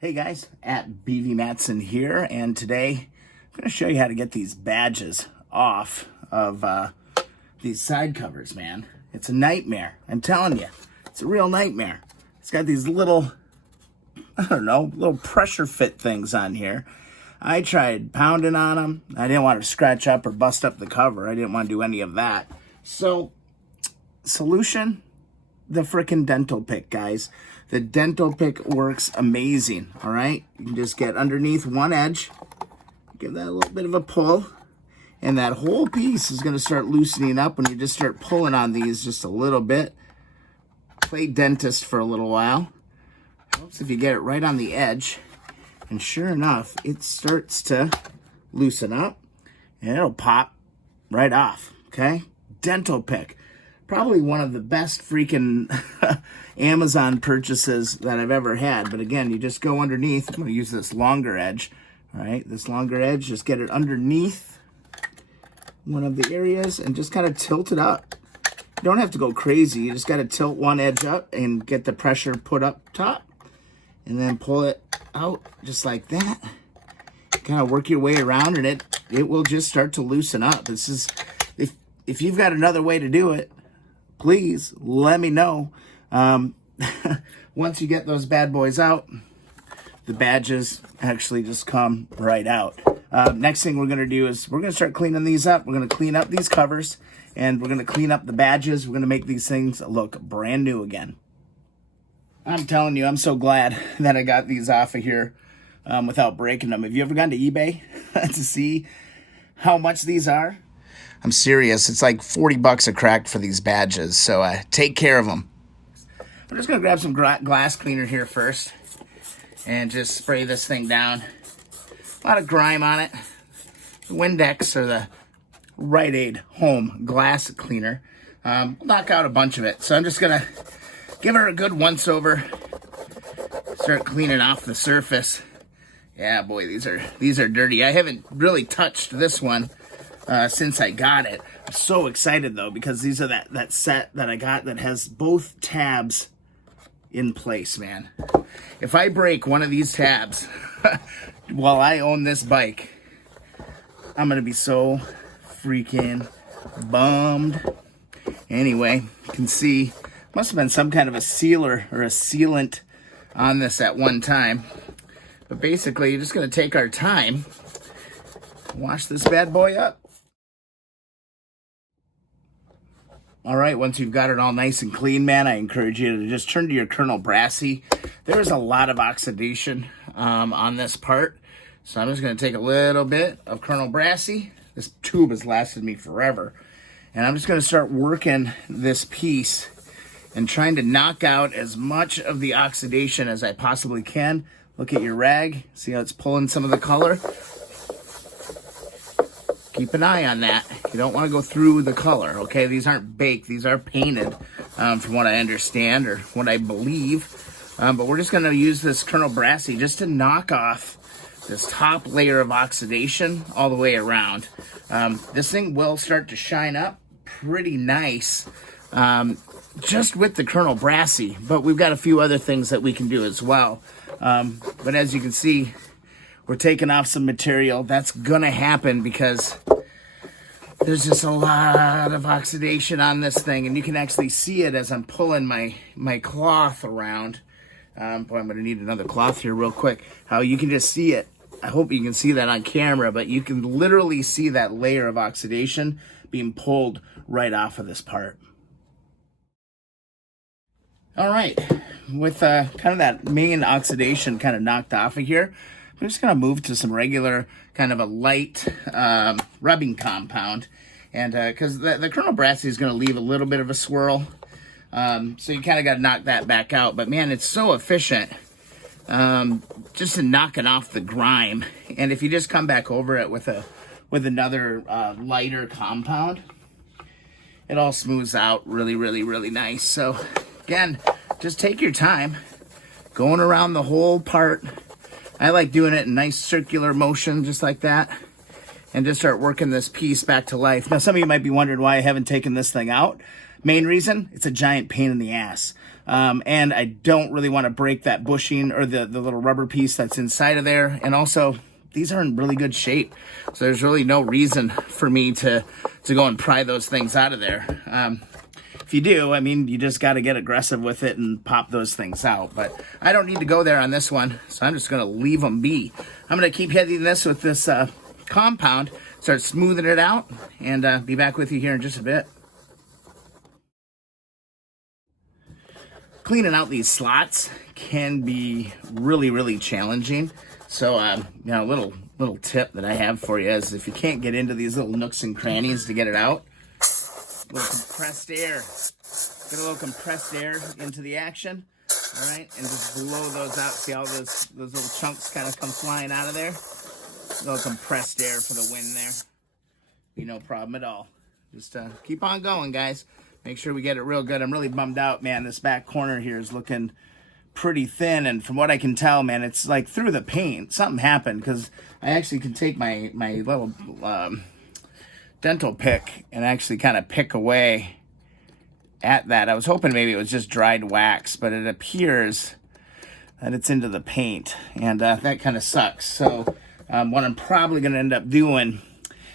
Hey guys, at BV Matson here, and today I'm going to show you how to get these badges off of these side covers, man. It's a nightmare. I'm telling you, it's a real nightmare. It's got these little, little pressure fit things on here. I tried pounding on them. I didn't want to scratch up or bust up the cover. I didn't want to do any of that. So, solution, the frickin' dental pick, guys. The dental pick works amazing, all right? You can just get underneath one edge, give that a little bit of a pull, and that whole piece is gonna start loosening up when you just start pulling on these just a little bit. Play dentist for a little while. Helps if you get it right on the edge, and sure enough, it starts to loosen up, and it'll pop right off, okay? Dental pick. Probably one of the best freaking Amazon purchases that I've ever had. But again, you just go underneath. I'm going to use this longer edge. All right, this longer edge, just get it underneath one of the areas and just kind of tilt it up. You don't have to go crazy. You just got to tilt one edge up and get the pressure put up top. And then pull it out just like that. Kind of work your way around and it will just start to loosen up. This is, if you've got another way to do it, please let me know. Once you get those bad boys out, the badges actually just come right out. Next thing we're going to do is we're going to start cleaning these up. We're going to clean up these covers, and we're going to clean up the badges. We're going to make these things look brand new again. I'm telling you, I'm so glad that I got these off of here without breaking them. Have you ever gone to eBay to see how much these are? I'm serious. It's like 40 bucks a crack for these badges, so take care of them. I'm just going to grab some glass cleaner here first and just spray this thing down. A lot of grime on it. The Windex or the Rite Aid Home glass cleaner. Knock out a bunch of it. So I'm just going to give her a good once over. Start cleaning off the surface. Yeah, boy, these are dirty. I haven't really touched this one since I got it. I'm so excited though, because these are that set that I got that has both tabs in place, man. If I break one of these tabs while I own this bike, I'm gonna be so freaking bummed. Anyway, you can see must have been some kind of a sealer or a sealant on this at one time. But basically, you're just gonna take our time, wash this bad boy up. All right, once you've got it all nice and clean, man, I encourage you to just turn to your Colonel Brassy. There's a lot of oxidation on this part. So I'm just going to take a little bit of Colonel Brassy. This tube has lasted me forever. And I'm just going to start working this piece and trying to knock out as much of the oxidation as I possibly can. Look at your rag. See how it's pulling some of the color? Keep an eye on that. You don't want to go through the color, okay? These aren't baked. These are painted, from what I understand or what I believe. But we're just going to use this Colonel Brassy just to knock off this top layer of oxidation all the way around. This thing will start to shine up pretty nice just with the Colonel Brassy. But we've got a few other things that we can do as well. But as you can see, we're taking off some material. That's going to happen because there's just a lot of oxidation on this thing. And you can actually see it as I'm pulling my cloth around. Boy, I'm going to need another cloth here real quick. How you can just see it. I hope you can see that on camera. But you can literally see that layer of oxidation being pulled right off of this part. All right. With kind of that main oxidation kind of knocked off of here, I'm just going to move to some regular kind of a light rubbing compound. And because the Colonel Brassy is going to leave a little bit of a swirl. So you kind of got to knock that back out. But man, it's so efficient just in knocking off the grime. And if you just come back over it with another lighter compound, it all smooths out really, really, really nice. So again, just take your time going around the whole part. I like doing it in nice circular motion, just like that, and just start working this piece back to life. Now, some of you might be wondering why I haven't taken this thing out. Main reason, it's a giant pain in the ass. And I don't really want to break that bushing or the little rubber piece that's inside of there. And also, these are in really good shape. So there's really no reason for me to go and pry those things out of there. If you do, I mean, you just got to get aggressive with it and pop those things out. But I don't need to go there on this one, so I'm just going to leave them be. I'm going to keep hitting this with this compound, start smoothing it out, and be back with you here in just a bit. Cleaning out these slots can be really, really challenging. So, you know, little tip that I have for you is if you can't get into these little nooks and crannies to get it out, a little compressed air. Get a little compressed air into the action, all right, and just blow those out. See all those little chunks kind of come flying out of there? A little compressed air for the wind there. Be no problem at all. Just keep on going, guys. Make sure we get it real good. I'm really bummed out, man. This back corner here is looking pretty thin, and from what I can tell, man, it's like through the paint. Something happened, because I actually can take my little dental pick and actually kind of pick away at that. I was hoping maybe it was just dried wax, but it appears that it's into the paint, and that kind of sucks. So what I'm probably going to end up doing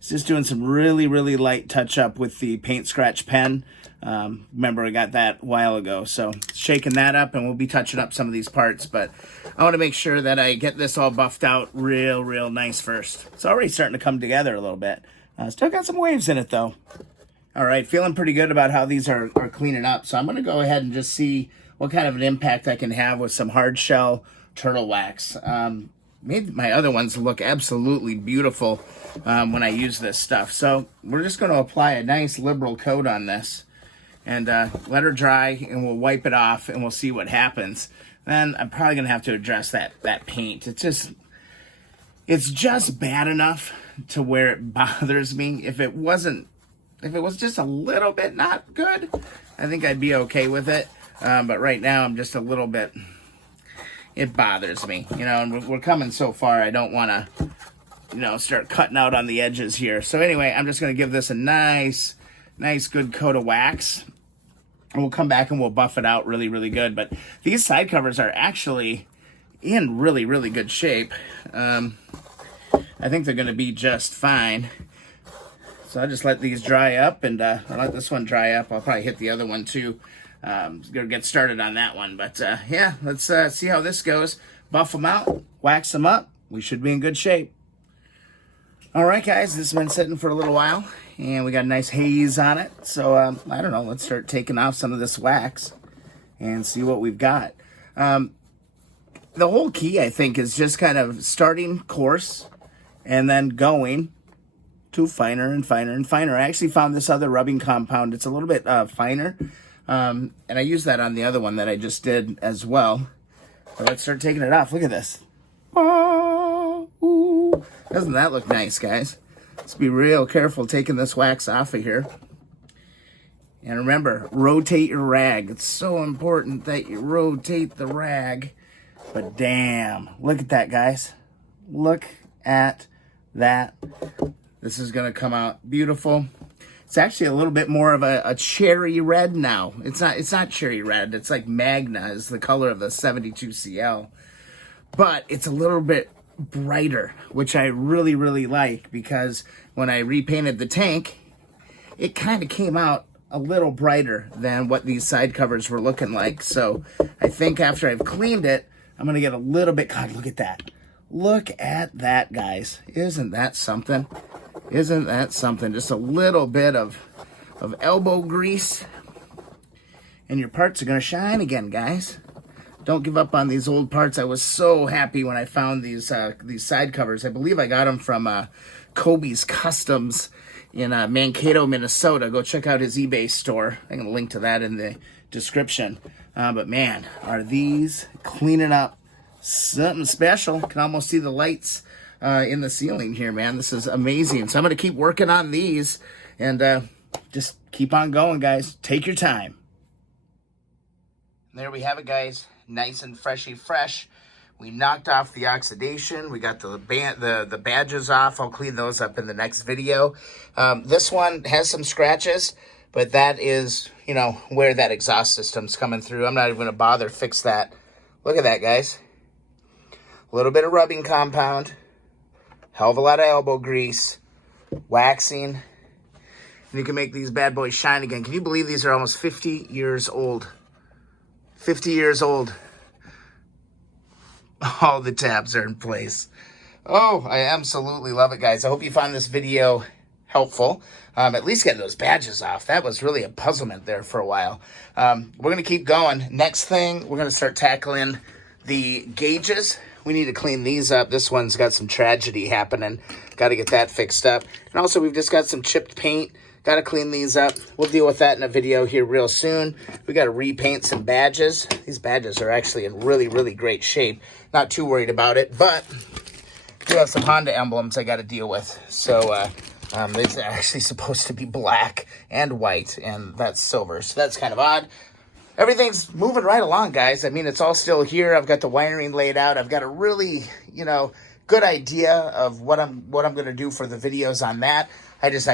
is just doing some really, really light touch-up with the paint scratch pen. Remember, I got that a while ago, so shaking that up, and we'll be touching up some of these parts, but I want to make sure that I get this all buffed out real nice first. It's already starting to come together a little bit. Still got some waves in it, though. All right, feeling pretty good about how these are cleaning up. So I'm going to go ahead and just see what kind of an impact I can have with some hard shell turtle wax. Made my other ones look absolutely beautiful when I use this stuff. So we're just going to apply a nice liberal coat on this and let her dry, and we'll wipe it off, and we'll see what happens. Then I'm probably going to have to address that paint. It's just bad enough to where it bothers me. If it was just a little bit not good, I think I'd be okay with it. But right now, I'm just a little bit, it bothers me, you know, and we're coming so far, I don't want to, you know, start cutting out on the edges here. So anyway, I'm just going to give this a nice good coat of wax. And we'll come back and we'll buff it out really good. But these side covers are actually in really good shape. I think they're going to be just fine. So I'll just let these dry up, and I'll let this one dry up. I'll probably hit the other one too. Gonna get started on that one. But yeah, let's see how this goes. Buff them out, wax them up. We should be in good shape. All right, guys, this has been sitting for a little while, and we got a nice haze on it. So I don't know, let's start taking off some of this wax and see what we've got. The whole key, I think, is just kind of starting coarse and then going to finer and finer and finer. I actually found this other rubbing compound. It's a little bit finer. And I used that on the other one that I just did as well. So let's start taking it off. Look at this. Oh, ooh. Doesn't that look nice, guys? Let's be real careful taking this wax off of here. And remember, rotate your rag. It's so important that you rotate the rag. But damn, look at that, guys. Look at that. This is going to come out beautiful. It's actually a little bit more of a cherry red now. It's not cherry red. It's like Magna is the color of the 72 CL. But it's a little bit brighter, which I really like, because when I repainted the tank, it kind of came out a little brighter than what these side covers were looking like. So I think after I've cleaned it, I'm going to get a little bit... God, look at that. Look at that, guys. Isn't that something? Isn't that something? Just a little bit of elbow grease, and your parts are going to shine again, guys. Don't give up on these old parts. I was so happy when I found these side covers. I believe I got them from Kobe's Customs in Mankato, Minnesota. Go check out his eBay store. I'm going to link to that in the description. But man, are these cleaning up something special. Can almost see the lights in the ceiling here, man. This is amazing. So I'm going to keep working on these, and just keep on going, guys. Take your time. There we have it, guys. Nice and freshy fresh. We knocked off the oxidation. We got the badges off. I'll clean those up in the next video. This one has some scratches, but that is you know, where that exhaust system's coming through. I'm not even going to bother fix that. Look at that, guys. A little bit of rubbing compound. Hell of a lot of elbow grease. Waxing. And you can make these bad boys shine again. Can you believe these are almost 50 years old? 50 years old. All the tabs are in place. Oh, I absolutely love it, guys. I hope you found this video helpful. At least getting those badges off. That was really a puzzlement there for a while. We're going to keep going. Next thing, we're going to start tackling the gauges. We need to clean these up. This one's got some tragedy happening. Got to get that fixed up. And also, we've just got some chipped paint. Got to clean these up. We'll deal with that in a video here real soon. We got to repaint some badges. These badges are actually in really, really great shape. Not too worried about it, but I do have some Honda emblems I got to deal with. So, these are actually supposed to be black and white, and that's silver. So that's kind of odd. Everything's moving right along, guys. I mean, it's all still here. I've got the wiring laid out. I've got a really, you know, good idea of what I'm going to do for the videos on that. I just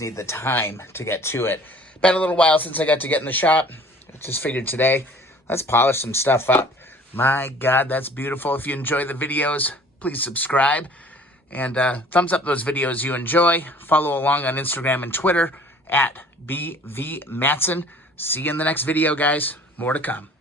need the time to get to it. Been a little while since I got to get in the shop. I just figured today, let's polish some stuff up. My God, that's beautiful. If you enjoy the videos, please subscribe. And thumbs up those videos you enjoy. Follow along on Instagram and Twitter at BVMatson. See you in the next video, guys. More to come.